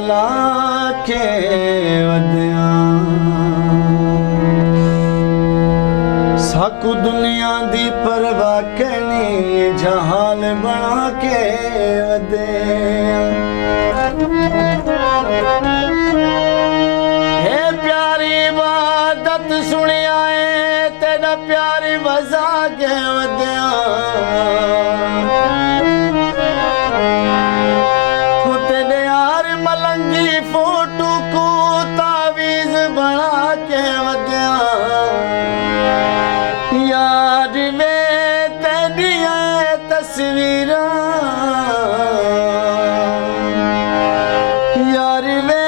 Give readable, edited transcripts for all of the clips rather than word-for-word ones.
चला के वधिया साकू दुनिया दी परवाह करनी जहाल बना के वधिया हे प्यारी इबादत सुनिया है तेरा प्यारी वजा के वधिया फोटो को तावीज बना के वधिया यार वे तेरिया तस्वीरां यार वे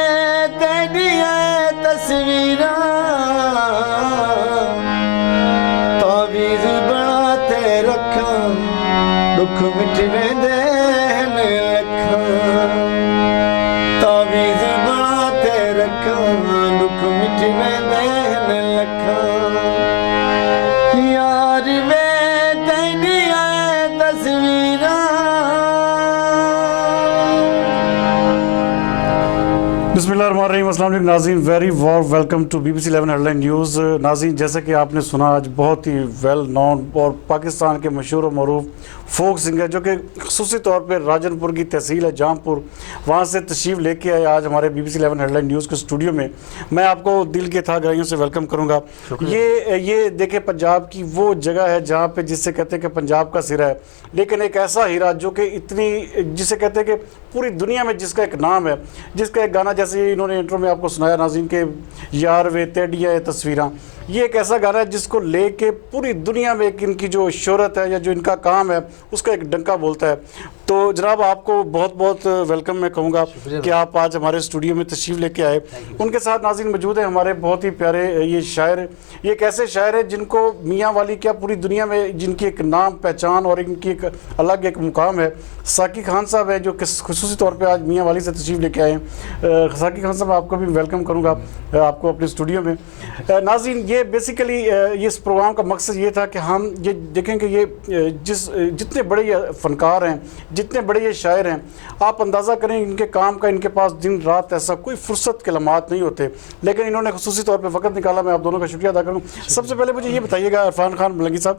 तेरिया तस्वीरां तावीज बना ते रखा दुख मिटवे दे बिस्मिल्लाहिर्रहमानिर्रहीम। अस्सलाम वालेकुम नाज़रीन, very warm welcome to BBC 11 headline news. नाज़रीन, जैसे कि आपने सुना, आज बहुत ही वेल नोन और पाकिस्तान के मशहूर और मरूफ फोक सिंगर जो कि ख़ुसूसी तौर पर राजनपुर की तहसील है जामपुर, वहाँ से तशरीफ़ लेके आए आज हमारे BBC 11 हेडलाइन न्यूज़ के स्टूडियो में। मैं आपको दिल के था गहराइयों से वेलकम करूँगा। ये देखे पंजाब की वो जगह है जहाँ पे जिससे कहते हैं कि पंजाब का सिरा है, लेकिन एक ऐसा हीरा जो कि इतनी जिसे कहते हैं कि पूरी दुनिया में जिसका एक नाम है, जिसका एक गाना जैसे इन्होंने इंट्रो में आपको सुनाया नाज़रीन के यार वे तेडिया तस्वीरां, ये एक ऐसा गाना है जिसको लेके पूरी दुनिया में एक इनकी जो शोहरत है या जो इनका काम है उसका एक डंका बोलता है। तो जनाब आपको बहुत बहुत वेलकम मैं कहूँगा कि आप आज हमारे स्टूडियो में तशरीफ़ लेके आए। उनके साथ नाज़रीन मौजूद है हमारे बहुत ही प्यारे ये शायर, ये एक ऐसे शायर है जिनको मियाँ वाली क्या पूरी दुनिया में जिनकी एक नाम पहचान और इनकी एक अलग एक मुकाम है। साकी खान साहब है जो ख़ुसूसी तौर पर आज मियाँ वाली से तशरीफ़ लेके आए हैं। साकी खान साहब आपको भी वेलकम करूँगा आपको अपने स्टूडियो में। नाज़रीन, ये बेसिकली ये इस प्रोग्राम का मकसद ये था कि हम ये देखें कि ये जितने बड़े ये फ़नकार हैं, जितने बड़े ये शायर हैं, आप अंदाज़ा करें इनके काम का, इनके पास दिन रात ऐसा कोई फुर्सत के लम्हात नहीं होते, लेकिन इन्होंने ख़ुसूसी तौर पे वक्त निकाला। मैं आप दोनों का शुक्रिया अदा करूँ। सबसे पहले मुझे ये बताइएगा इरफान खान मलंगी साहब,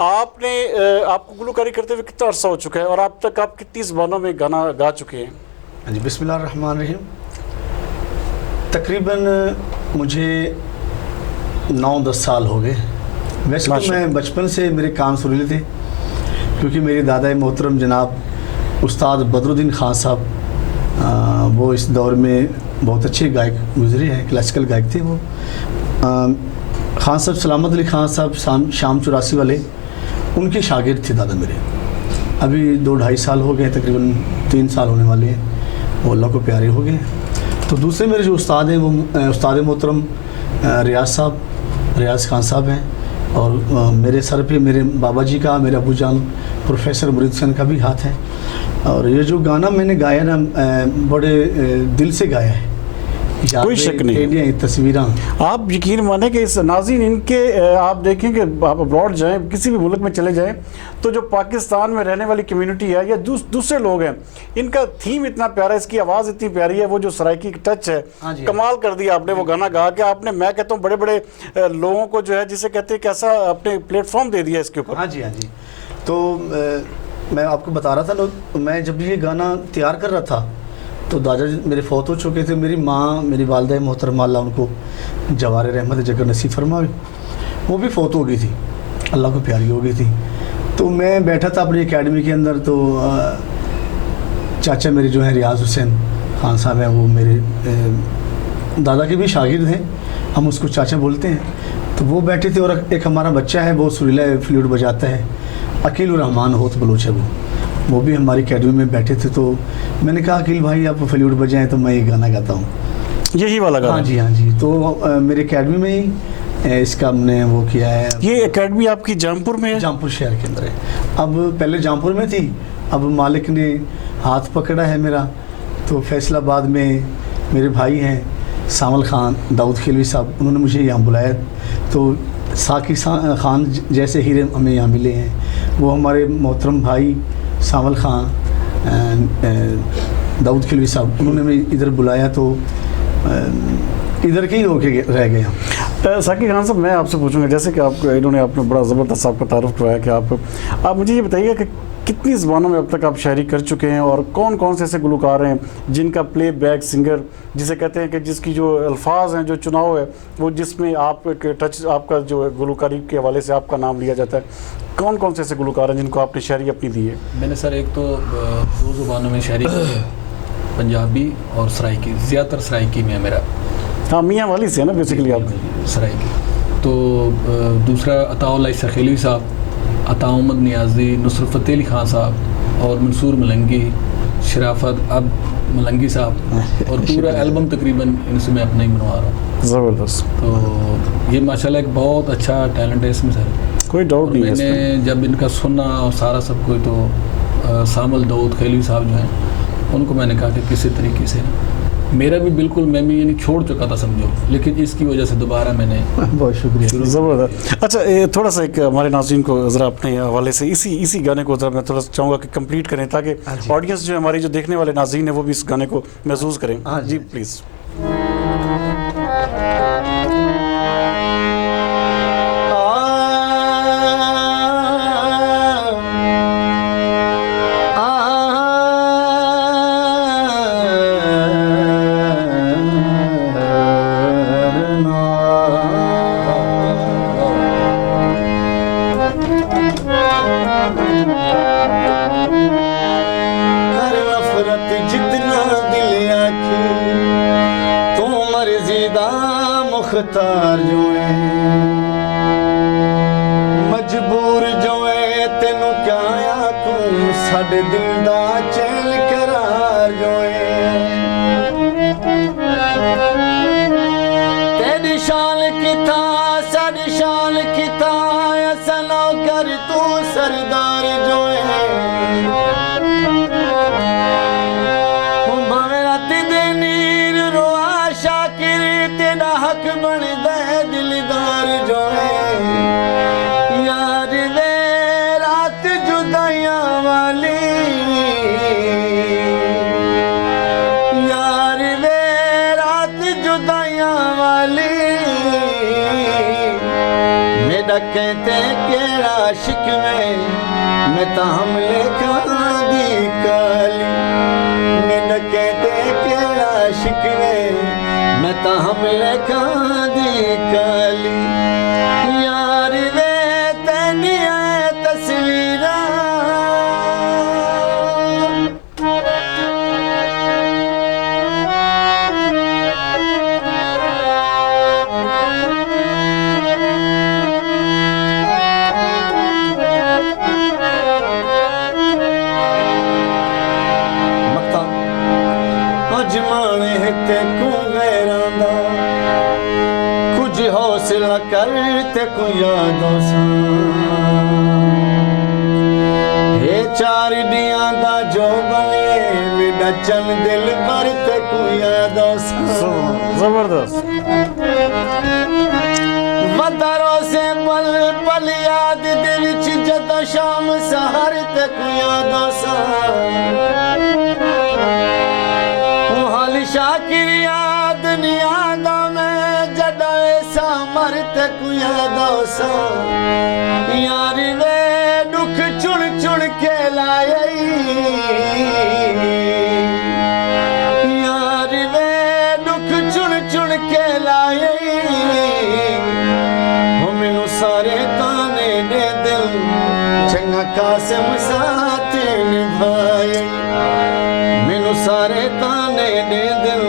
आपको गुलकारी करते हुए कितना अरसा हो चुका है और अब तक आप कितनी ज़बानों में गाना गा चुके हैं? हाँ जी, बिस्मिल्लाहिर्रहमानिर्रहीम। तकरीबन मुझे 9-10 साल हो गए। वैसे तो मैं बचपन से मेरे कान सुरीले थे, क्योंकि मेरे दादा मोहतरम जनाब उस्ताद बदरुद्दीन खान साहब वो इस दौर में बहुत अच्छे गायक गुजरे हैं, क्लासिकल गायक थे वो। खान साहब सलामत अली खान साहब शाम 84 वाले, उनके शागिर्द थे दादा मेरे। अभी 2-2.5 साल हो गए, तकरीबन 3 साल होने वाले हैं, वो अल्लाह को प्यारे हो गए। तो दूसरे मेरे जो उस्ताद हैं वो उस्ताद मोहतरम रियाज खान साहब हैं, और मेरे सर पे मेरे बाबा जी का, मेरे अबू जान प्रोफेसर मुरीद हुसैन का भी हाथ है। और ये जो गाना मैंने गाया ना, बड़े दिल से गाया है, कोई शक नहीं। तस्वीरां आप यकीन माने कि इस नाज़रीन इनके आप देखें कि आप अब्रॉड जाएं, किसी भी मुल्क में चले जाएं, तो जो पाकिस्तान में रहने वाली कम्युनिटी है या दूसरे लोग हैं, इनका थीम इतना प्यारा है, इसकी आवाज़ इतनी प्यारी है, वो जो सराइकी टच है, कमाल कर दिया आपने वो गाना गा के। आपने, मैं कहता हूँ, बड़े बड़े लोगों को जो है जिसे कहते हैं कैसा अपने प्लेटफॉर्म दे दिया इसके ऊपर। हाँ जी, हाँ जी। तो मैं आपको बता रहा था ना, मैं जब ये गाना तैयार कर रहा था तो दादाजी मेरे फौत हो चुके थे। मेरी माँ, मेरी वालदा मोहतरमा, अल्लाह उनको जवार रहमत जगह नसीब फरमावे, वो भी फौत हो गई थी, अल्लाह को प्यारी हो गई थी। तो मैं बैठा था अपनी एकेडमी के अंदर, तो चाचा मेरे जो हैं रियाज हुसैन खान साहब हैं, वो मेरे दादा के भी शागिर्द हैं, हम उसको चाचा बोलते हैं। तो वो बैठे थे और एक हमारा बच्चा है, वो सुरीला फ्लूट बजाता है, अकील रहमान होत बलोच है, वो भी हमारी एकेडमी में बैठे थे। तो मैंने कहा अकील भाई आप फ्लूट बजाएं तो मैं ये गाना गाता हूँ, यही वाला गाना। हाँ जी, हाँ जी। तो मेरे एकेडमी में ही इसका हमने वो किया है। ये एकेडमी आपकी जामपुर में है? जामपुर शहर के अंदर है। अब पहले जामपुर में थी, अब मालिक ने हाथ पकड़ा है मेरा, तो फैसलाबाद में मेरे भाई हैं सामल खान दाऊद खिलवी साहब, उन्होंने मुझे यहाँ बुलाया। तो साकी खान जैसे हीरे हमें यहाँ मिले हैं, वो हमारे मोहतरम भाई सामल खान दाऊद खिलवी साहब, उन्होंने मैं इधर बुलाया तो इधर के ही होके रह गए हम। साकिब खान साहब, मैं आपसे पूछूंगा, जैसे कि आपको इन्होंने आपने बड़ा ज़बरदस्त आपका तारुफ करवाया कि आप मुझे ये बताइए कि कितनी ज़बानों में अब तक आप शायरी कर चुके हैं और कौन कौन से ऐसे गुलकार हैं जिनका प्ले बैक सिंगर जिसे कहते हैं कि जिसकी जो अल्फाज हैं, जो चुनाव है वो जिसमें आप टच आपका जो गुलकारी के हवाले से आपका नाम लिया जाता है, कौन कौन से ऐसे गुलकार हैं जिनको आपने शायरी अपनी दी है? मैंने सर एक तो 2 ज़ुबानों में शायरी की है, पंजाबी और सराइकी, ज़्यादातर सराइकी में है मेरा। हाँ, मियाँ वाली से है ना बेसिकली आप? सराइकी। तो दूसरा अताउल्लाह ईसा खिलवी साहब, अता मोहम्मद नियाज़ी, नुसरत फ़तेह अली खान साहब और मंसूर मलंगी, शराफत अब मलंगी साहब, और पूरा एल्बम तकरीबन इनसे मैं अपना ही बनवा रहा हूँ। ज़बरदस्त। तो ये माशाल्लाह एक बहुत अच्छा टैलेंट है इसमें सर, कोई डाउट नहीं है मैंने इसमें। जब इनका सुना और सारा सब कोई, तो सामल दाऊद खिलवी साहब जो हैं उनको मैंने कहा कि किसी तरीके से मेरा भी बिल्कुल मैं भी यानी छोड़ चुका था समझो, लेकिन इसकी वजह से दोबारा मैंने बहुत शुक्रिया। ज़बरदस्त। अच्छा, थोड़ा सा एक हमारे नाज़रीन को ज़रा अपने हवाले से इसी गाने को ज़रा मैं थोड़ा सा चाहूँगा कि कंप्लीट करें ताकि ऑडियंस जो हमारी जो देखने वाले नाज़रीन है वो भी इस गाने को महसूस करें। हाँ जी प्लीज़। मुख्तार जो है मजबूर जो है तेनू क्या आखूं, साडे दिल दा चैन करार जो है तेरी शान किथा साडी शान किथा, ऐसा ना कर तू सरदार जो है भावे राती दे नीर रोआ शाकिर तेरा हक बन दे दिलदार जो है यार वे रात जुदाइयां वाली, यार वे रात जुदाइयां वाली, मेरा कहते केड़ा शिक में मैं तो हमले दी काली, मेरा कहते केड़ा शिक में मैं तो हमले दी काली, यार वे तेनी तस्वीरां मक्ता अजमाने हिते को गैरां दा, कुछ हौसला करते को यादों सा, हे चार दियां दा जो बने मेरा चल दिल भरते को यादों सा, ज़बरदस्त। वतारों से पल पल याद दिल च जद शाम सहर ते को यादों सा, हाल शाकिर याद नहीं आदा मैं जदा ऐसा मरते को यादों सा, यार वे दुख चुन चुन के लाए, यार वे दुख चुन चुन के लाए, हो मैनू सारे ताने दे दिल चंगा कासिम साथ निभाए, मैनू सारे ताने दे दिल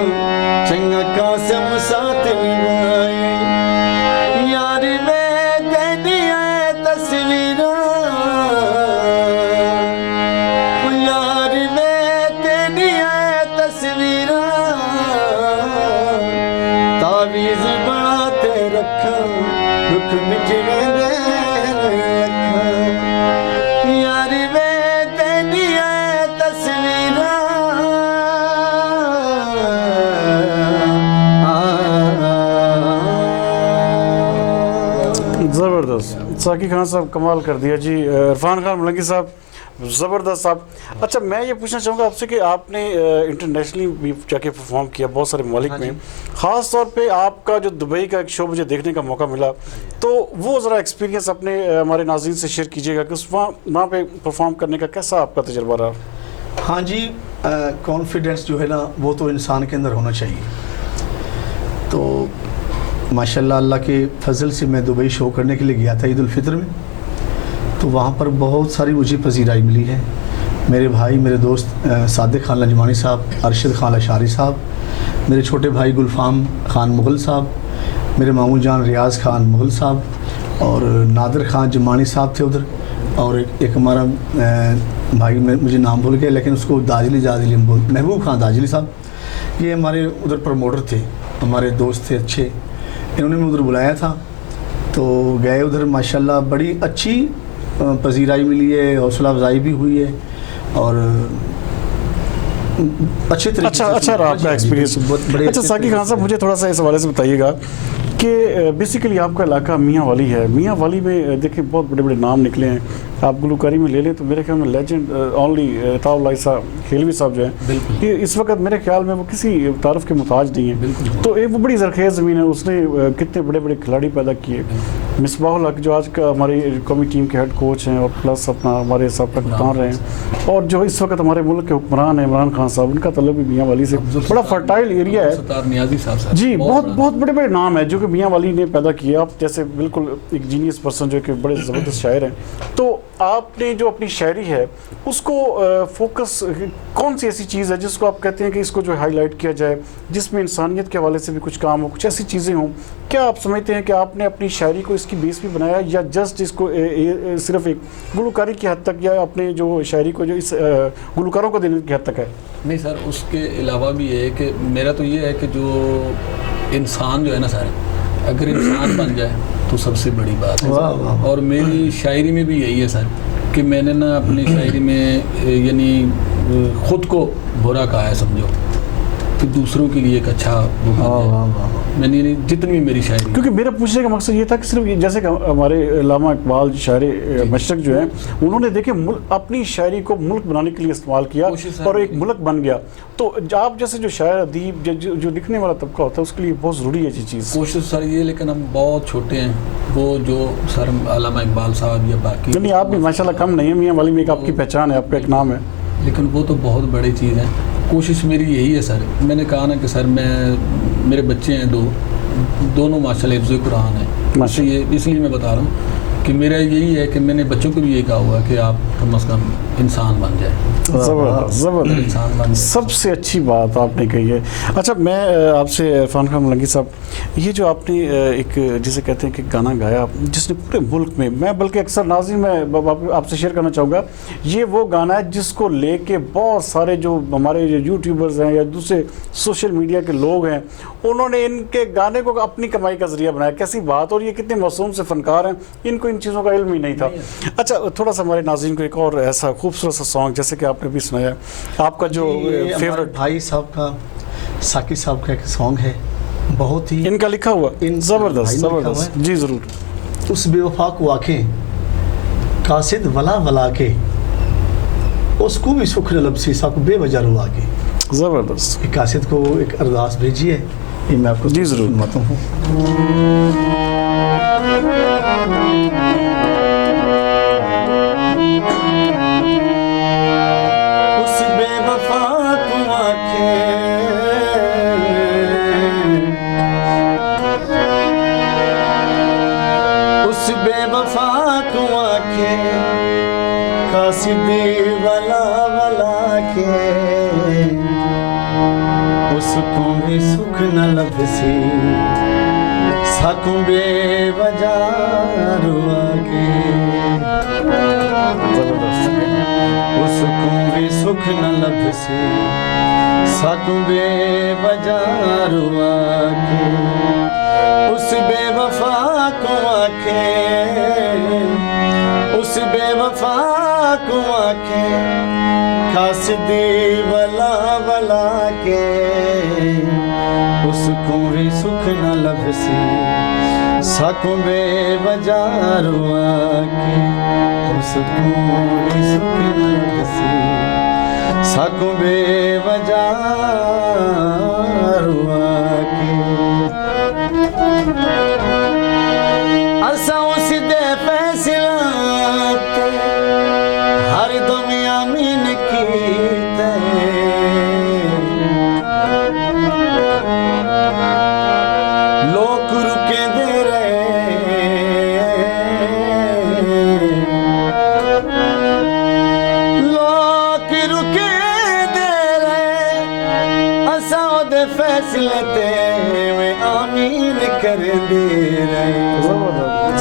चंगा कासिम साथ निभाए, यार वे तेरी तस्वीरां, यार वे तेरी तस्वीरां, तावीज़ बनाते रखा दुख मिट दे रखा, यार वे तेरी तस्वीरां ज़बरदस्त। साकिब खान साहब कमाल कर दिया जी। इरफान खान मलंगी साहब, ज़बरदस्त साहब। अच्छा, मैं ये पूछना चाहूँगा आपसे कि आपने इंटरनेशनली भी जाके परफॉर्म किया बहुत सारे ममालिक में, ख़ास तौर पे आपका जो दुबई का एक शो मुझे देखने का मौका मिला, तो वो ज़रा एक्सपीरियंस अपने हमारे नाज़रीन से शेयर कीजिएगा कि उस वहाँ पे परफॉर्म करने का कैसा आपका तजुर्बा रहा? हाँ जी, कॉन्फिडेंस जो है ना वो तो इंसान के अंदर होना चाहिए। तो माशाल्लाह अल्लाह के फजल से मैं दुबई शो करने के लिए गया था ईद उल फितर में, तो वहाँ पर बहुत सारी मुझे पजीराई मिली है। मेरे भाई, मेरे दोस्त सादिक खान लजमानी साहब, अरशद खान अशारी साहब, मेरे छोटे भाई गुलफाम खान मुग़ल साहब, मेरे मामू जान रियाज़ खान मुग़ल साहब और नादिर खान जमानी साहब थे उधर, और एक हमारा भाई मुझे नाम भूल गया लेकिन उसको दाजली हम बोल, महबूब खान दाजली साहब, ये हमारे उधर प्रमोटर थे, हमारे दोस्त थे अच्छे, इन्होंने मुझे उधर बुलाया था। तो गए उधर, माशाल्लाह बड़ी अच्छी पजीराई मिली है, हौसला अफजाई भी हुई है और अच्छे तरीके से अच्छा रहा आपका एक्सपीरियंस। अच्छा साकिब खान साहब, मुझे थोड़ा सा इस हवाले से बताइएगा कि बेसिकली आपका इलाका मियाँ वाली है। मियाँ वाली में देखिए बहुत बड़े बड़े नाम निकले हैं, आप गुलकारी में ले लें तो मेरे ख्याल में लेजेंड ओनली अताउल्लाह खेलवी साहब जो हैं, ये इस वक्त मेरे ख्याल में वो किसी तारफ़ के मुताज नहीं है। तो एक वो बड़ी ज़रखेज़ ज़मीन है, उसने कितने बड़े बड़े खिलाड़ी पैदा किए। मिसबाहुल हक जो आज का हमारी कौमी टीम के हेड कोच हैं और प्लस अपना हमारे सबका कप्तान रहे हैं, और जो इस वक्त हमारे मुल्क के हुक्मरान हैं इमरान खान साहब, उनका तल्लुक भी मियाँ वाली से, बड़ा फर्टाइल एरिया है जी। बहुत बड़े बड़े नाम है जो कि मियाँ वाली ने पैदा किए। आप जैसे बिल्कुल एक जीनियस पर्सन जो कि बड़े ज़बरदस्त शायर हैं, तो आपने जो अपनी शायरी है उसको फोकस कौन सी ऐसी चीज़ है जिसको आप कहते हैं कि इसको जो हाईलाइट किया जाए, जिसमें इंसानियत के हवाले से भी कुछ काम हो, कुछ ऐसी चीज़ें हों? क्या आप समझते हैं कि आपने अपनी शायरी को इसकी बेस पे बनाया, या जस्ट इसको सिर्फ एक गुलकारी की हद तक, या अपने जो शायरी को जो इस गुलकारों को देने की हद तक है? नहीं सर, उसके अलावा भी है कि मेरा तो ये है कि जो इंसान जो है ना सर, अगर इंसान बन जाए तो सबसे बड़ी बात है। और मेरी शायरी में भी यही है सर कि मैंने ना अपनी शायरी में यानी ख़ुद को बुरा कहा है, समझो, कि दूसरों के लिए एक अच्छा वो बन जाए। मैंने जितनी भी मेरी शायरी, क्योंकि मेरा पूछने का मकसद ये था कि सिर्फ जैसे कि हमारे अल्लामा इकबाल शायर मशरक जो हैं, उन्होंने देखे अपनी शायरी को मुल्क बनाने के लिए इस्तेमाल किया और एक मुल्क बन गया। तो आप जैसे जो शायर अदीब जो लिखने वाला तबका होता है उसके लिए बहुत ज़रूरी है ये चीज़। कोशिश सर ये, लेकिन हम बहुत छोटे हैं, वो जो सर अल्लामा इकबाल साहब या बाकी नहीं, आप भी माशाल्लाह कम नहीं है, मियाँ वाली में एक आपकी पहचान है, आपका एक नाम है, लेकिन वो तो बहुत बड़ी चीज़ है। कोशिश मेरी यही है सर, मैंने कहा ना कि सर मेरे बच्चे हैं दोनों माशाल्लाह हिफ्ज़ कुरान है, इसलिए मैं बता रहा हूँ कि मेरा यही है कि मैंने बच्चों को भी यही कहा हुआ है कि आप कम अज़ कम इंसान बन जाए। ज़बरदस्त इंसान बन जाए, सबसे अच्छी बात आपने कही है। अच्छा, मैं आपसे इरफान खान मलंगी साहब, ये जो आपने एक जिसे कहते हैं कि गाना गाया जिसने पूरे मुल्क में, मैं बल्कि अक्सर नाज़रीन मैं आपसे शेयर करना चाहूँगा, ये वो गाना है जिसको लेके बहुत सारे जो हमारे यूट्यूबर्स हैं या दूसरे सोशल मीडिया के लोग हैं, उन्होंने इनके गाने को अपनी कमाई का जरिया बनाया। कैसी बात, और ये कितने मासूम से फनकार हैं, इनको इन चीज़ों का इल्म ही नहीं था। अच्छा, थोड़ा सा हमारे नाज़रीन को एक और ऐसा खूबसूरत सा सॉन्ग जैसे कि आपने भी सुनाया, आपका जो फेवरेट भाई साहब का, साकिब साहब का एक सॉन्ग है, बहुत ही इनका लिखा हुआ, ज़बरदस्त जी ज़रूर। उस बेवफा को आंखें कासिद वला वला के, उसको भी सुख लब सी साक बेवजह रुआ के। ज़बरदस्त। कासिद को एक अरदास भेजी है, ये मैं आपको जी ज़रूर सुनाता हूँ। उस बेवफा को आंखें कासिद वला वला के, उसको भी सुख न लभसी साकू बेवजह रुआ के। उसको भी सुख न लभसी साकू बेवजह रुआ के। उस बेवफा को आंखें, उस बेवफा को आंखें कासिद वला वला के, उसको भी सुख न लभसी साकों बेवजह रुआ के सुकून सुख नसी साकों बेवजह रुआ के असा उसीदे फैसला ते हर दम आमीन कीते लोग रुके दे फैसले ते वे आमीन कर दे रहे।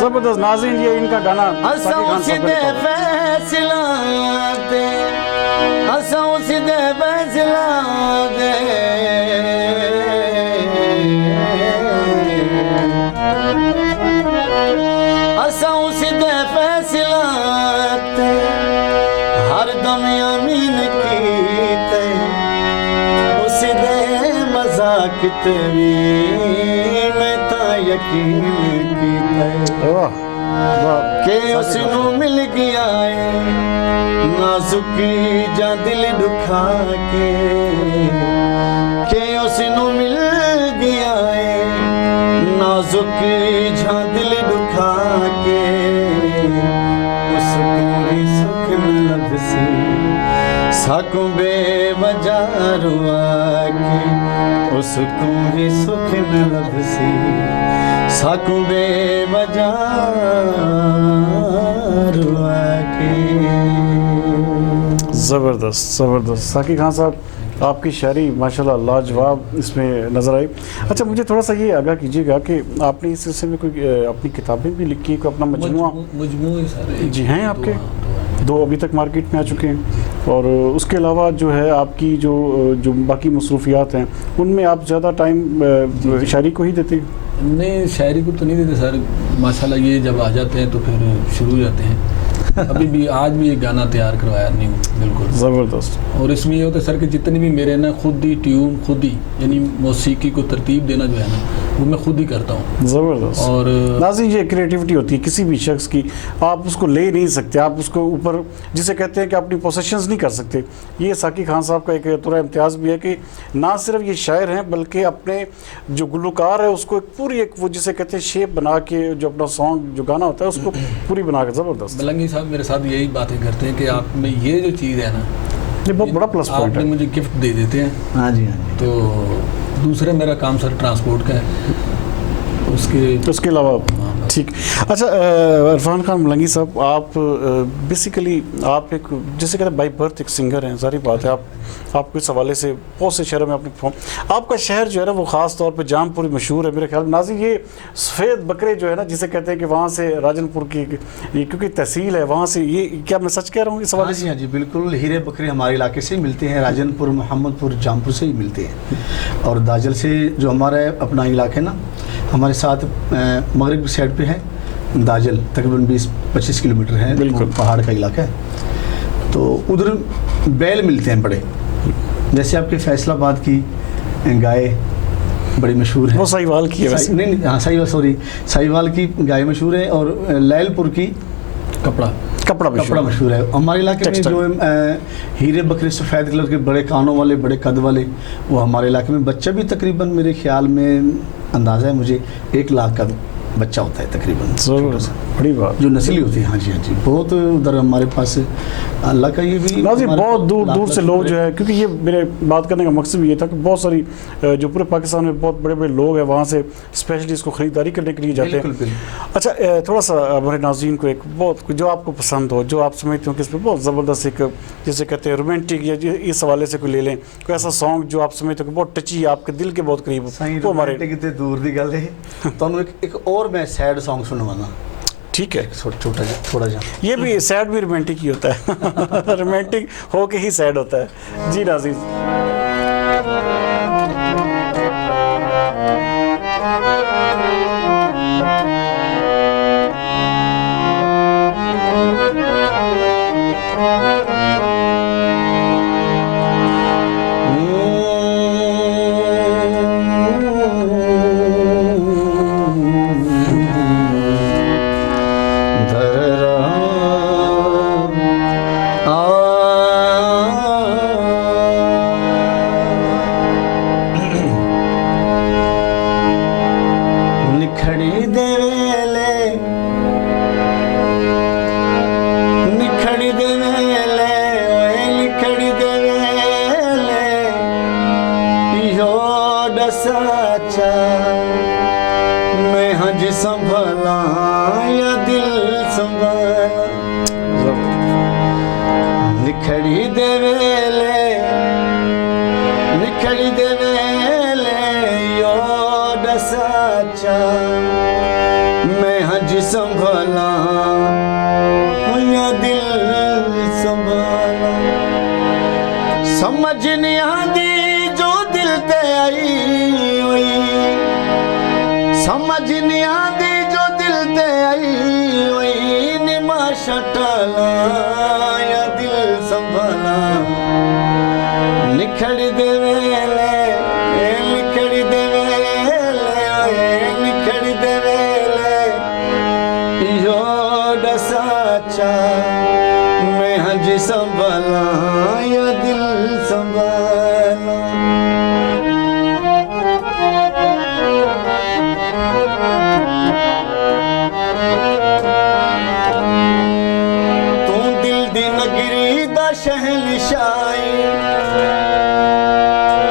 जबरदस्त नाज़रीन, ये इनका गाना असां सीधे फैसला दे असां सीधे फैसला दे असां सीधे फैसला ते हर दम आमीन कीते उसीदे किते भी मैं ता यकीन कीता के उसनू मिल गया है नाजुकी जा दिल दुखा के उसनू मिल गया है नाजुकी जा दिल दुखा के उसको भी सुख न लभसी साकों बेवजह रुआ के उसको भी सुख न लभसी साकों बेवजह रुआ के। ज़बरदस्त ज़बरदस्त। साकी खान साहब, आपकी शायरी माशाल्लाह लाजवाब इसमें नज़र आई। अच्छा, मुझे थोड़ा सा ये आगाह कीजिएगा कि आपने इस सिलसिले में कोई अपनी किताबें भी लिखी, कोई अपना मजमूए सारे जी हैं आपके? दो अभी तक मार्केट में आ चुके हैं, और उसके अलावा जो है आपकी जो बाकी मसरूफियात हैं उनमें आप ज़्यादा टाइम शायरी को ही देते हैं? नहीं, शायरी को तो नहीं देते सर, माशाल्लाह ये जब आ जाते हैं तो फिर शुरू हो जाते हैं। अभी भी आज भी एक गाना तैयार करवाया न्यू, बिल्कुल ज़बरदस्त। और इसमें ये होता है सर कि जितने भी मेरे ना खुद ही ट्यून खुद ही यानी मौसीकी को तरतीब देना जो है ना वो मैं खुद ही करता हूँ। ज़बरदस्त। और नाज़रीन, ये क्रिएटिविटी होती है किसी भी शख्स की, आप उसको ले नहीं सकते, आप उसको ऊपर जिसे कहते हैं कि अपनी पोसेशंस नहीं कर सकते। ये साकी खान साहब का एक थोड़ा इम्तियाज़ भी है कि ना सिर्फ ये शायर हैं बल्कि अपने जो गुलकार है उसको एक पूरी एक वो जिसे कहते हैं शेप बना के जो अपना सॉन्ग जो गाना होता है उसको पूरी बना के। ज़बरदस्त। मलंगी साहब मेरे साथ यही बातें करते हैं कि आप में ये जो चीज़ है ना ये बहुत बड़ा प्लस पॉइंट आपने है। मुझे गिफ्ट दे देते हैं। हाँ जी हाँ जी। तो दूसरा मेरा काम सर ट्रांसपोर्ट का है, उसके अलावा ठीक। अच्छा, इरफान खान मलंगी साहब, आप बेसिकली आप एक जैसे कहते हैं बाई बर्थ एक सिंगर हैं, सारी बात है। आपको इस हवाले से बहुत से शहरों में आपने परफॉर्म, आपका शहर जो है ना वो ख़ास तौर पे जामपुरी मशहूर है मेरे ख्याल में। नाज़रीन, ये सफ़ेद बकरे जो है ना जिसे कहते हैं कि वहाँ से राजनपुर की ये क्योंकि तहसील है वहाँ से, ये क्या मैं सच कह रहा हूँ इस हवाले से? हाँ जी, बिल्कुल। हीरे बकरे हमारे इलाके से मिलते हैं, राजनपुर, मोहम्मदपुर, जामपुर से ही मिलते हैं। और दाजल से जो हमारा अपना इलाका है ना, हमारे साथ मगरब की साइड पे है दाजल, तकरीबन 20-25 किलोमीटर है, बिल्कुल पहाड़ का इलाका है। तो उधर बैल मिलते हैं बड़े, जैसे आपके फैसलाबाद की गाय बड़ी मशहूर है, वो साहिवाल की है वैसे। नहीं हाँ साहिवाल की गाय मशहूर है, और लैलपुर की कपड़ा मशहूर है। हमारे इलाके में जो हीरे बकरे सफ़ेद कलर के बड़े कानों वाले, बड़े कद वाले, वो हमारे इलाके में बच्चा भी तकरीबन मेरे ख्याल में अंदाज़ा है मुझे 1 लाख का बच्चा होता है तकरीबन, बड़ी बात जो नस्ली होती है। हाँ जी हाँ जी, बहुत उधर हमारे पास अल्लाह का ये भी बहुत दूर से लोग जो है, क्योंकि ये मेरे बात करने का मकसद ये था कि बहुत सारी जो पूरे पाकिस्तान में बहुत बड़े बड़े लोग हैं वहाँ से स्पेशली इसको ख़रीदारी करने के लिए जाते हैं। अच्छा, थोड़ा सा हमारे नाज़रीन को एक बहुत जो आपको पसंद हो, जो आप समझते हो कि इसमें बहुत ज़बरदस्त एक जिसे कहते हैं रोमांटिक, या इस हवाले से कोई ले लें कोई ऐसा सॉन्ग जो आप समझते हो कि बहुत टची, आपके दिल के बहुत करीब हो, वो हमारे दूर की गल है। तो एक और मैं सैड सॉन्ग सुनवाना। ठीक है, थोड़ा जा ये भी सैड भी रोमांटिक ही होता है रोमांटिक हो के ही सैड होता है। जी नाज़रीन, साचा मैं हज संभाला या दिल संभाला निखड़ी दे वेले योड साचा मैं हज संभाला या दिल संभाला समझ नहीं आंदी जो दिल ते आई हुई समझ नहीं आंदी जो दिल ते आई हुई निमा शटला या दिल संभाला निखड़ी दे वेले योड साचा मैं हज संभाला या दिल संभाला तू दिल दी नगरी दा शहनशाही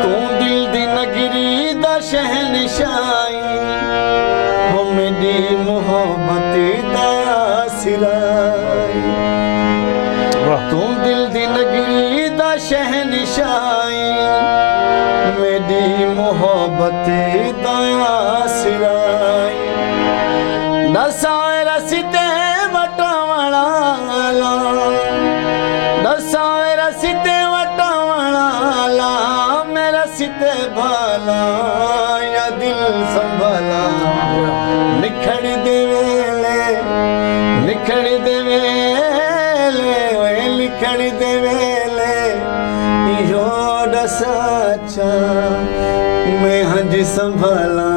तू दिल दी नगरी दा शहनशाही हो मेरी मोहब्बत दा सिराई तू दिल दी नगरी दा शहनशाही मेरी मोहब्बत दा सिराई दसाए रसीते वटावला दसाए रसीते वटावला मेरा सीते भाला या दिल संभाला निखड़ी दे वेले निखड़ी दे वेले योड साचा मैं हज संभाला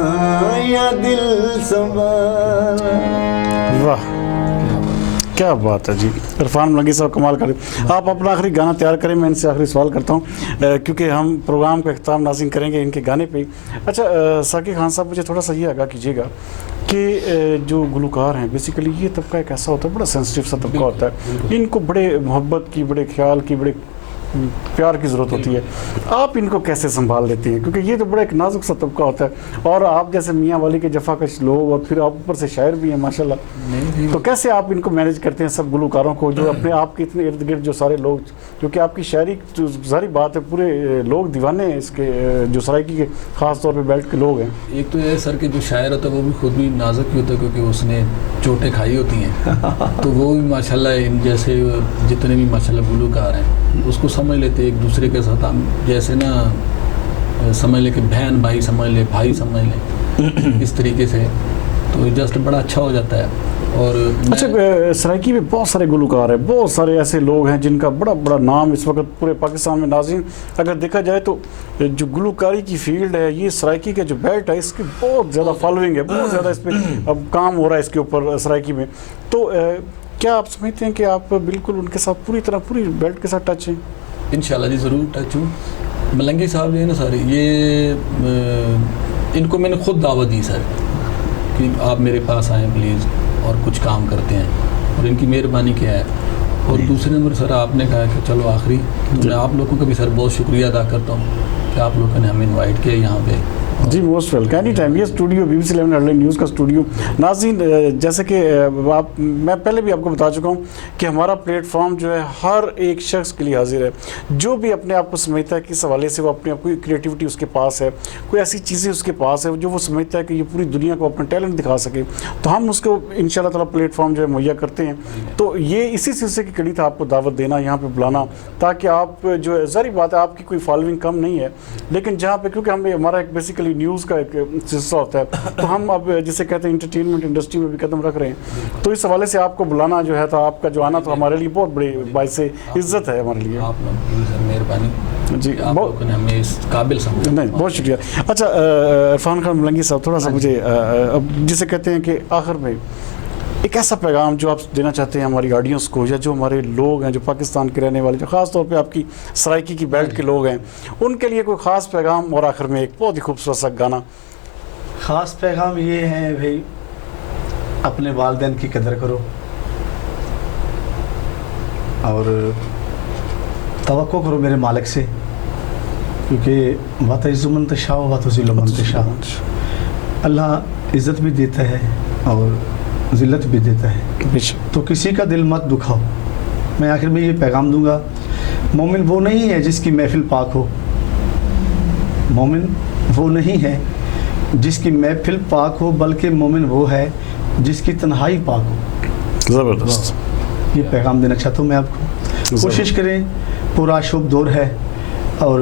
या दिल संभाला। वाह क्या बात है जी, इरफान मलंगी साहब कमाल करें। आप अपना आखिरी गाना तैयार करें, मैं इनसे आखिरी सवाल करता हूँ क्योंकि हम प्रोग्राम का इख्तिताम नाज़रीन करेंगे इनके गाने पे। अच्छा साकिब खान साहब, मुझे थोड़ा सा ये आगाह कीजिएगा कि जो गुलकार हैं बेसिकली ये तबका एक ऐसा होता है, बड़ा सेंसिटिव सा तबका होता है, इनको बड़े मोहब्बत की, बड़े ख्याल की, बड़े प्यार की ज़रूरत होती है। आप इनको कैसे संभाल लेते हैं, क्योंकि ये तो बड़ा एक नाजुक सा तबका होता है और आप जैसे मियाँ वाली के जफाकश लोग और फिर आप ऊपर से शायर भी हैं माशाल्लाह, तो कैसे आप इनको मैनेज करते हैं सब गुलकारों को जो अपने आप के इतने इर्द गिर्द जो सारे लोग, क्योंकि आपकी शायरी जो सारी बात है पूरे लोग दीवाने हैं इसके, जो सराइकी के ख़ास तौर पर बेल्ट के लोग हैं। एक तो ये सर के जो शायर होता है वो भी खुद भी नाजुक ही होता है क्योंकि उसने चोटें खाई होती हैं तो वो भी माशाल्लाह इन जैसे जितने भी माशाल्लाह गुलकार हैं उसको समझ लेते एक दूसरे के साथ। हम जैसे ना समझ ले कि बहन भाई समझ ले, भाई समझ ले, इस तरीके से तो जस्ट बड़ा अच्छा हो जाता है। और अच्छा सराइकी में बहुत सारे गुलकार हैं, बहुत सारे ऐसे लोग हैं जिनका बड़ा बड़ा नाम इस वक्त पूरे पाकिस्तान में नाज़रीन अगर देखा जाए तो जो गुलकारी की फील्ड है, ये सराइकी का जो बेल्ट है इसकी बहुत ज़्यादा फॉलोइंग है, बहुत ज़्यादा इस पर अब काम हो रहा है इसके ऊपर सराइकी में। तो क्या आप समझते हैं कि आप बिल्कुल उनके साथ पूरी तरह पूरी बेल्ट के साथ टच हैं? इंशाल्लाह जी ज़रूर टच हूँ। मलंगी साहब जो है ना सर, ये इनको मैंने खुद दावत दी सर कि आप मेरे पास आएँ प्लीज़ और कुछ काम करते हैं, और इनकी मेहरबानी क्या है। और दूसरे नंबर सर आपने कहा कि चलो आखिरी, तो मैं आप लोगों का भी सर बहुत शुक्रिया अदा करता हूँ कि आप लोगों ने हमें इनवाइट किया यहाँ पे। जी मोस्ट वेलकम, एनी टाइम। ये स्टूडियो BBC 11 हेडलाइन न्यूज़ का स्टूडियो नाज़रीन, जैसे कि आप मैं पहले भी आपको बता चुका हूँ कि हमारा प्लेटफॉर्म जो है हर एक शख्स के लिए हाजिर है जो भी अपने आप को समझता है कि इस हवाले से वो अपने आप कोई क्रिएटिविटी उसके पास है, कोई ऐसी चीज़ें उसके पास है जो वो समझता है कि ये पूरी दुनिया को अपना टैलेंट दिखा सके, तो हम उसको इंशाल्लाह ताला प्लेटफॉर्म जो है मुहैया करते हैं। तो ये इसी सिलसिले की कड़ी था आपको दावत देना, यहाँ पर बुलाना, ताकि आप जो है ज़ाहिर बात है आपकी कोई फॉलोइंग कम नहीं है, लेकिन जहाँ पे क्योंकि हम हमारा एक बेसिकली न्यूज़ का एक हिस्सा होता है, तो हम अब जिसे कहते हैं इंटरटेनमेंट इंडस्ट्री में भी कदम रख रहे हैं, तो इस हवाले से आपको बुलाना जो है था, आपका जो आना तो हमारे लिए बहुत बड़ी बाइस इज्जत है हमारे लिए। आप लोगों की मेहरबानी जी, आप लोगों ने हमें इस काबिल समझा। नहीं, बहुत शुक्रिया। अच्छा इरफान खान मलंगी साहब, थोड़ा सा मुझे जिसे कहते हैं कि आखिर में एक ऐसा पैगाम जो आप देना चाहते हैं हमारी ऑडियंस को, या जो हमारे लोग हैं जो पाकिस्तान के रहने वाले, जो ख़ास तौर पे आपकी सराइकी की बेल्ट के लोग हैं, उनके लिए कोई ख़ास पैगाम, और आखिर में एक बहुत ही खूबसूरत सा गाना। ख़ास पैगाम ये है भाई, अपने वालिदैन की कदर करो और तवक्को करो मेरे मालिक से क्योंकि वात इज़्ज़ुमन तशा वात ज़िल्लुमन तशा, अल्लाह इज़्ज़त भी देता है और ज़िल्लत भी देता है। तो किसी का दिल मत दुखाओ। मैं आखिर में ये पैगाम दूंगा, मोमिन वो नहीं है जिसकी महफिल पाक हो, मोमिन वो नहीं है जिसकी महफिल पाक हो, बल्कि मोमिन वो है जिसकी तन्हाई पाक हो। ज़बरदस्त। ये पैगाम देना चाहता हूँ मैं आपको। कोशिश करें, पूरा शुभ दौर है और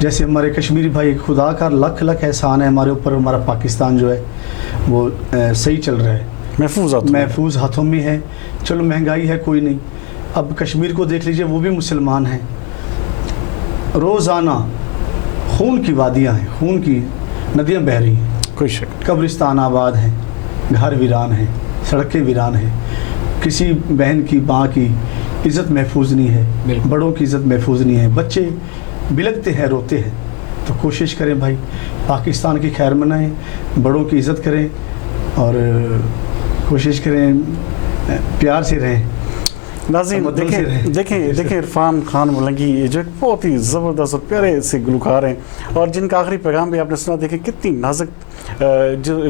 जैसे हमारे कश्मीरी भाई, खुदा का लख लख एहसान है हमारे ऊपर, हमारा पाकिस्तान जो है वो सही चल रहा है, महफूज हाथों में है। चलो महंगाई है कोई नहीं, अब कश्मीर को देख लीजिए, वो भी मुसलमान हैं, रोज़ाना खून की वादियाँ हैं, खून की नदियाँ बह रही हैं, कोई शक। कब्रिस्तान आबाद हैं, घर वीरान हैं, सड़कें वीरान हैं, किसी बहन की माँ की इज़्ज़त महफूज नहीं है, बड़ों की इज़्ज़त महफूज नहीं है, बच्चे बिलखते हैं, रोते हैं। तो कोशिश करें भाई, पाकिस्तान की खैर मनाएं, बड़ों की इज़्ज़त करें और कोशिश करें प्यार से रहें। नाज़रीन देखें इरफान खान मलंगी जो एक बहुत ही ज़बरदस्त और प्यारे से गुलकार हैं और जिनका आखिरी पैगाम भी आपने सुना। देखें कितनी नाजुक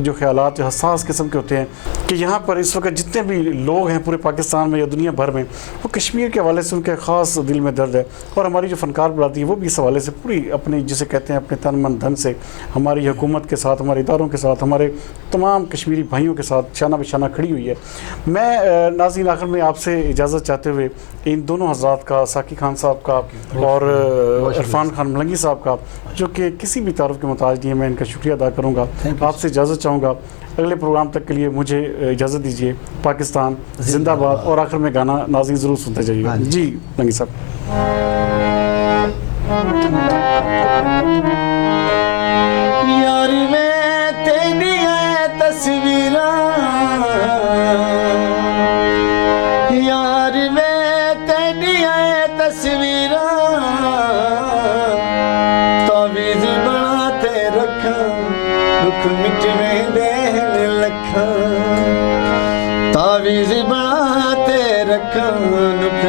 जो ख्यालात, जो हसास किस्म के होते हैं कि यहाँ पर इस वक्त जितने भी लोग हैं पूरे पाकिस्तान में या दुनिया भर में, वो कश्मीर के हवाले से उनके ख़ास दिल में दर्द है। और हमारी जो फ़नकार बरादरी है वो भी इस हवाले से पूरी अपनी, जिसे कहते हैं, अपने तन मन धन से हमारी हुकूमत के साथ, हमारे इदारों के साथ, हमारे तमाम कश्मीरी भाइयों के साथ शाना बिशाना खड़ी हुई है। मैं नाज़रीन आखिर में आपसे इजाज़त चाहते हुए इन दोनों हज़रात का, साकी खान साहब का और इरफान खान मलंगी साहब का, जो कि किसी भी तारुफ के मुताज नहीं है, मैं इनका शुक्रिया अदा करूँगा। आपसे इजाज़त चाहूँगा। अगले प्रोग्राम तक के लिए मुझे इजाज़त दीजिए। पाकिस्तान जिंदाबाद। और आखिर में गाना नाज़रीन ज़रूर सुनते जाइएगा। जी मलंगी साहब। यार मैं तेरी तस्वीरां, यार मैं तेरी तस्वीरां तावीज़ बनाते रखा, दुख मिटवे देन लखा, तावीज़ बनाते रखा, दुख